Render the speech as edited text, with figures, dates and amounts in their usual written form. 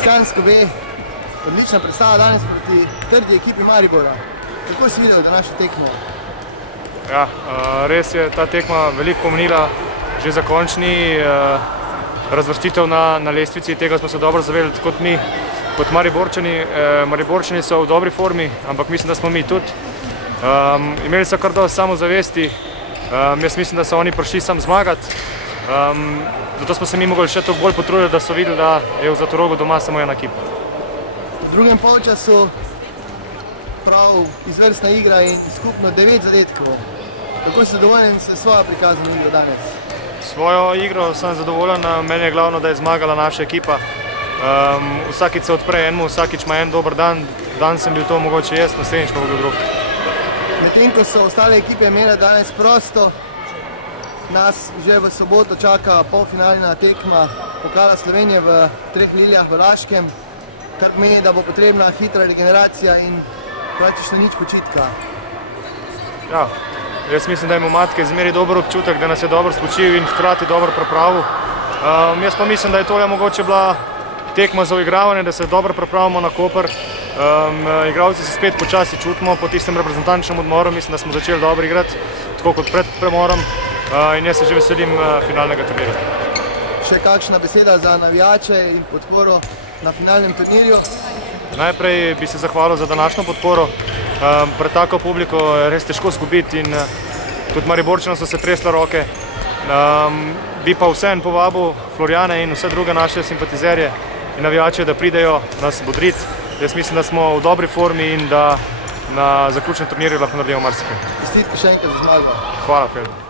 Boštjan ve, odlična predstava danes proti trdi ekipi Maribora. Kako si videl današnjo tekmo? Ja, res je ta tekma veliko pomenila že za končni razvrstitev na lestvici. Tega smo se dobro zavedali kot mi, kot Mariborčani. Mariborčani so v dobri formi, ampak mislim, da smo mi tudi. Imeli so kar dosti samozavesti. Jaz mislim, da so oni prišli sam zmagati. Zato smo se mi mogli še toliko bolj potruditi, da so videli, da je v Zlatorogu doma samo ena ekipa. V drugem polčasu prav izvrstna igra in skupno 9 zadetkov. Kako si zadovoljen s svojo prikazano igro danes? Svojo igro sem zadovoljen, meni je glavno, da je zmagala naša ekipa. Vsakič se odpre enemu, vsakič ima en dober dan. Dan sem bil to mogoče jaz, naslednjič pa bo drug. Medtem ko so ostale ekipe imele danes prosto, nas že v soboto čaka polfinalna tekma Pokala Slovenije v Treh Lilijah v Laškem, kar pomeni, da bo potrebna hitra regeneracija in praktično nič počitka. Ja, jaz mislim, da ima Matke zmeri dober občutek, da nas je dobro spočil in hkrati dobro pripravil. Jaz pa mislim, da je tole mogoče bila tekma za uigravanje, da se dobro pripravimo na Koper. Igralci se spet počasi čutimo po tistem reprezentančnem odmoru, mislim, da smo začeli dobro igrati, tako kot pred premorom, in jaz se že veselim finalnega turnirja. Še kakšna beseda za navijače in podporo na finalnem turnirju? Najprej bi se zahvalil za današnjo podporo. Pred tako publiko je res težko izgubiti in tudi Mariborčanom so se tresle roke. Bi pa vseeno povabil Florjane in vse druge naše simpatizerje in navijače, da pridejo nas bodriti. Jaz mislim, da smo v dobri formi in da na zaključnem turnirju lahko naredimo marsikaj. Čestitke še enkrat za zmago. Hvala, Feldo.